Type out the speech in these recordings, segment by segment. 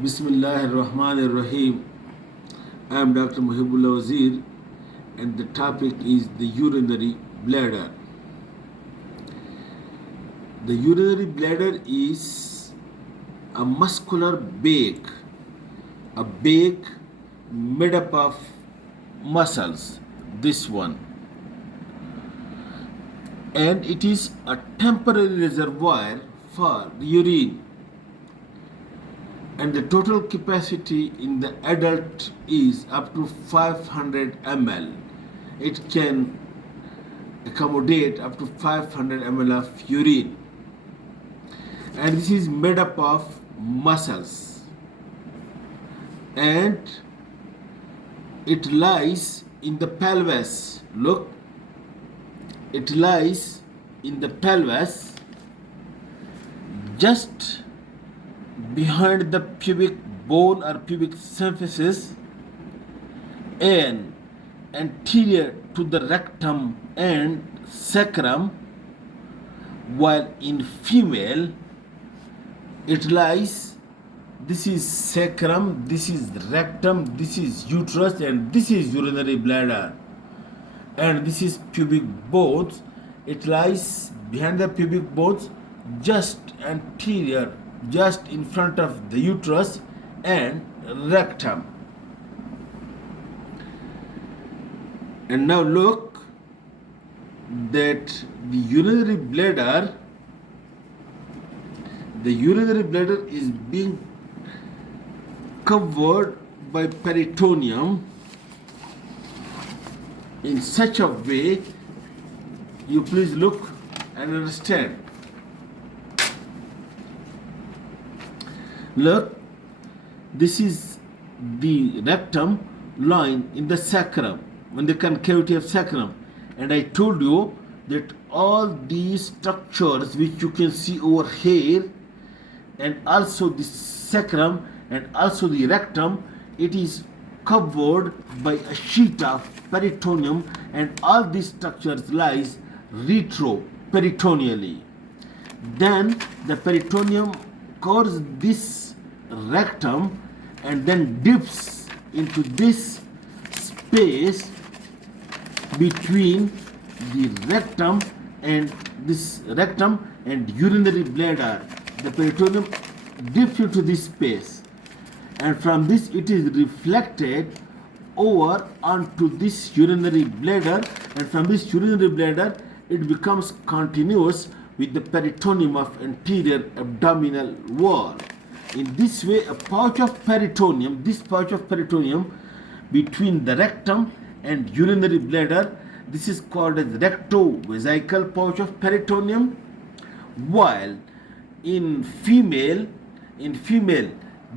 Bismillahirrahmanirrahim. I am Dr. Muhibullah Wazir, and the topic is the urinary bladder. The urinary bladder is a muscular bag, a bag made up of muscles. This one, and it is a temporary reservoir for urine, and the total capacity in the adult is up to 500 ml. It can accommodate up to 500 ml of urine, and this is made up of muscles, and it lies in the pelvis. Look, it lies in the pelvis, just behind the pubic bone or pubic symphysis, and anterior to the rectum and sacrum, while in female it lies, this is sacrum, this is rectum, this is uterus, and this is urinary bladder, and this is pubic bones. It lies behind the pubic bones, just anterior, just in front of the uterus and rectum. And now look that the urinary bladder is being covered by peritoneum in such a way. You please look and understand. Look, this is the rectum lying in the sacrum, in the concavity of sacrum, and I told you that all these structures which you can see over here, and also the sacrum and also the rectum, it is covered by a sheet of peritoneum, and all these structures lies retroperitoneally. Then the peritoneum covers this rectum and then dips into this space between the rectum and urinary bladder. The peritoneum dips into this space, and from this it is reflected over onto this urinary bladder, and from this urinary bladder it becomes continuous with the peritoneum of anterior abdominal wall. In this way, a pouch of peritoneum, this pouch of peritoneum between the rectum and urinary bladder, this is called as rectovesical pouch of peritoneum, while in female,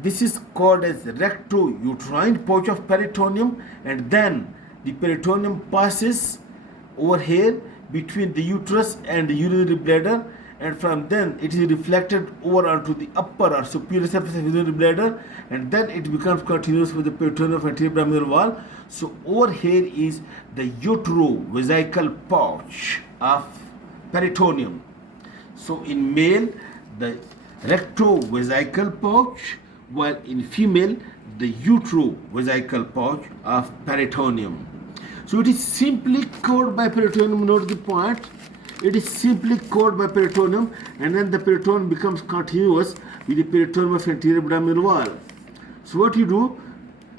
this is called as rectouterine pouch of peritoneum, and then the peritoneum passes over here between the uterus and the urinary bladder, and from then it is reflected over onto the upper or superior surface of urinary bladder, and then it becomes continuous with the peritoneum of anterior abdominal wall. So over here is the uterovesical pouch of peritoneum. So in male, the rectovesical pouch, while in female, the uterovesical pouch of peritoneum. So it is simply covered by peritoneum. Note the point. It is simply covered by peritoneum, and then the peritoneum becomes continuous with the peritoneum of anterior abdominal wall. So what you do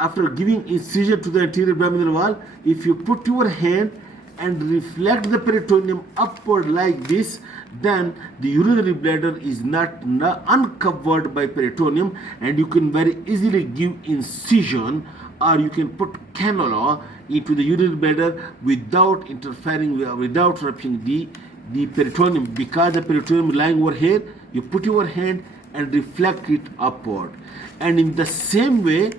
after giving incision to the anterior abdominal wall, if you put your hand and reflect the peritoneum upward like this, then the urinary bladder is not uncovered by peritoneum, and you can very easily give incision, or you can put cannula into the urinary bladder without interfering, without rupturing the peritoneum, because the peritoneum lying over here, you put your hand and reflect it upward. And in the same way,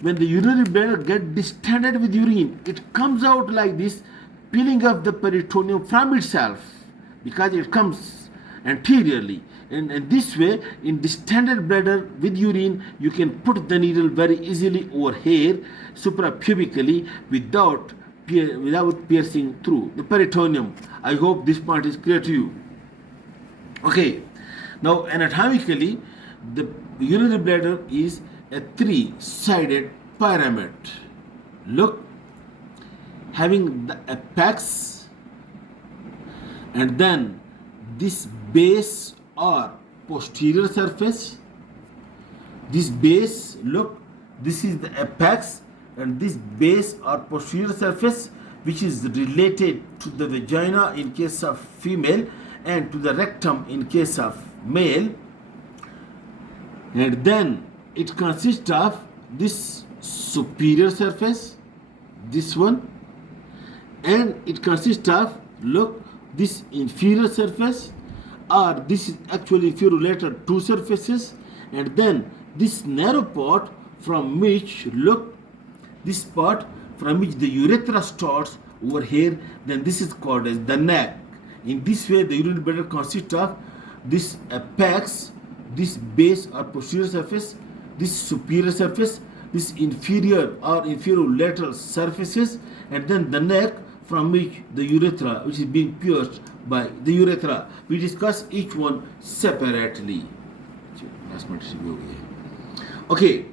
when the urinary bladder gets distended with urine, it comes out like this, peeling off the peritoneum from itself, because it comes anteriorly. And this way, in distended bladder with urine, you can put the needle very easily over here suprapubically without piercing through the peritoneum. I hope this part is clear to you. Okay, now anatomically, the urinary bladder is a three-sided pyramid. Look, having the apex, and then this base or posterior surface. This base, look, this is the apex, and this base or posterior surface, which is related to the vagina in case of female and to the rectum in case of male. And then it consists of this superior surface, this one, and it consists of, look, this inferior surface, or this is actually, if you related two surfaces, and then this narrow part from which, look, this part from which the urethra starts over here, then this is called as the neck. In this way, the urinary bladder consists of this apex, this base or posterior surface, this superior surface, this inferior or inferior lateral surfaces, and then the neck from which the urethra, which is being pierced by the urethra. We discuss each one separately. Okay,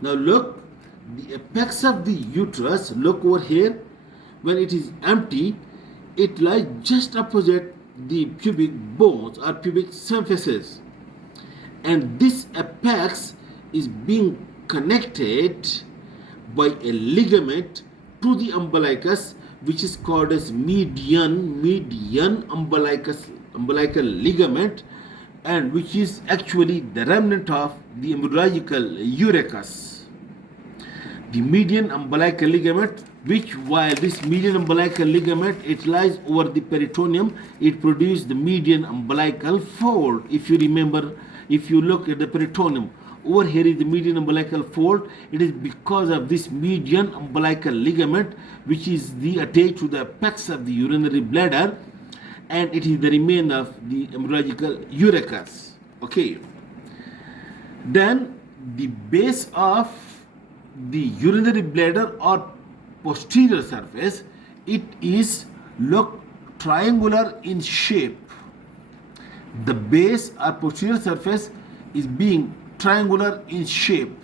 now look, the apex of the uterus, look over here, when it is empty, it lies just opposite the pubic bones or pubic symphysis. And this apex is being connected by a ligament to the umbilicus, which is called as median umbilical ligament, and which is actually the remnant of the embryological urachus. The median umbilical ligament, which while this median umbilical ligament, it lies over the peritoneum, it produces the median umbilical fold. If you remember, if you look at the peritoneum, over here is the median umbilical fold. It is because of this median umbilical ligament, which is attached to the apex of the urinary bladder, and it is the remain of the embryological urachus. Okay. Then the base of the urinary bladder or posterior surface, it is, look, triangular in shape. The base or posterior surface is being triangular in shape.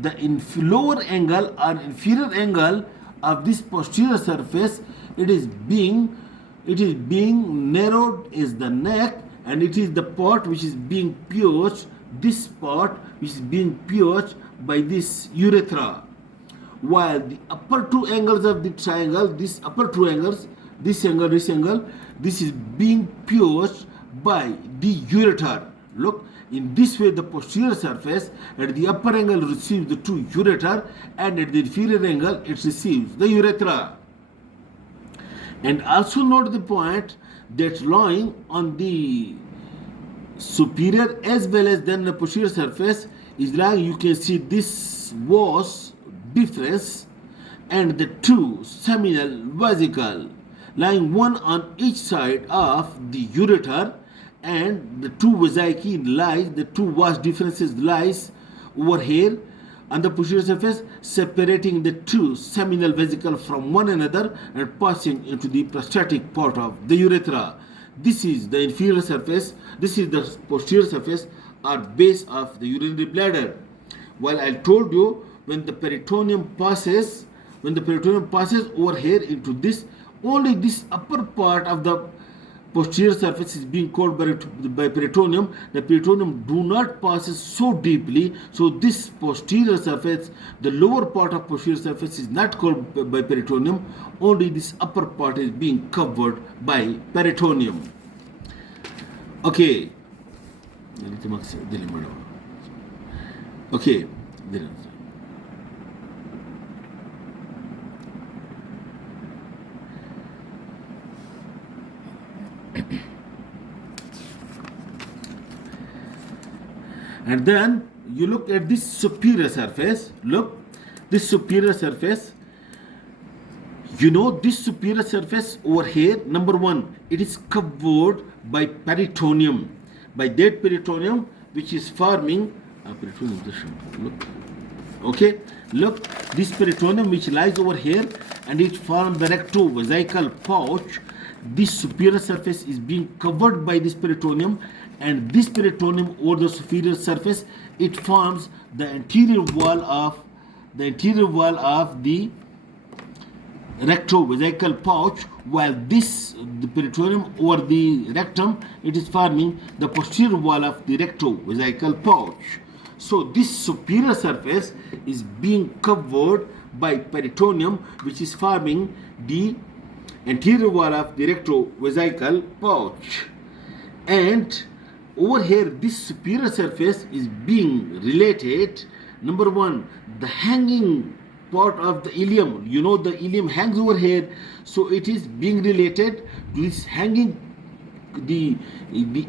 The lower angle or inferior angle of this posterior surface, it is being narrowed as the neck, and it is the part which is being pierced, this part which is being pierced by this urethra. While the upper two angles of the triangle, these upper two angles, this angle, this is being pierced by the ureter. Look, in this way the posterior surface at the upper angle receives the two ureter, and at the inferior angle it receives the urethra. And also note the point that lying on the superior as well as then the posterior surface is lying, you can see this was difference, and the two seminal vesicle lying one on each side of the ureter, and the two vesicae lies, the two vast differences lies over here on the posterior surface, separating the two seminal vesicle from one another and passing into the prostatic part of the urethra. This is the inferior surface, this is the posterior surface or base of the urinary bladder. While I told you, when the peritoneum passes over here into this, only this upper part of the posterior surface is being called by peritoneum. The peritoneum do not pass so deeply, so this posterior surface, the lower part of posterior surface is not called by peritoneum, only this upper part is being covered by peritoneum. Okay. Okay. And then you look at this superior surface. Look, this superior surface. You know, this superior surface over here, number one, it is covered by peritoneum. By that peritoneum, which is forming look. Okay, look, this peritoneum which lies over here, and it forms the rectovesical pouch, this superior surface is being covered by this peritoneum, and this peritoneum over the superior surface, it forms the anterior wall of the rectovesical pouch, while the peritoneum over the rectum, it is forming the posterior wall of the rectovesical pouch. So this superior surface is being covered by peritoneum, which is forming the anterior wall of the rectovesical pouch. And over here, this superior surface is being related. Number one, the hanging part of the ilium. You know, the ilium hangs over here, so it is being related to this hanging the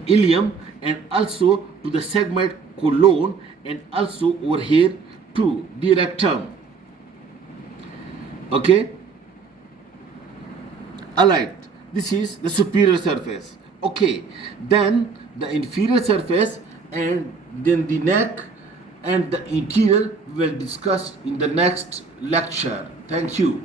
ilium, and also to the segment colon, and also over here to the rectum. Okay, alright, this is the superior surface. Okay, then the inferior surface, and then the neck and the interior will discuss in the next lecture. Thank you.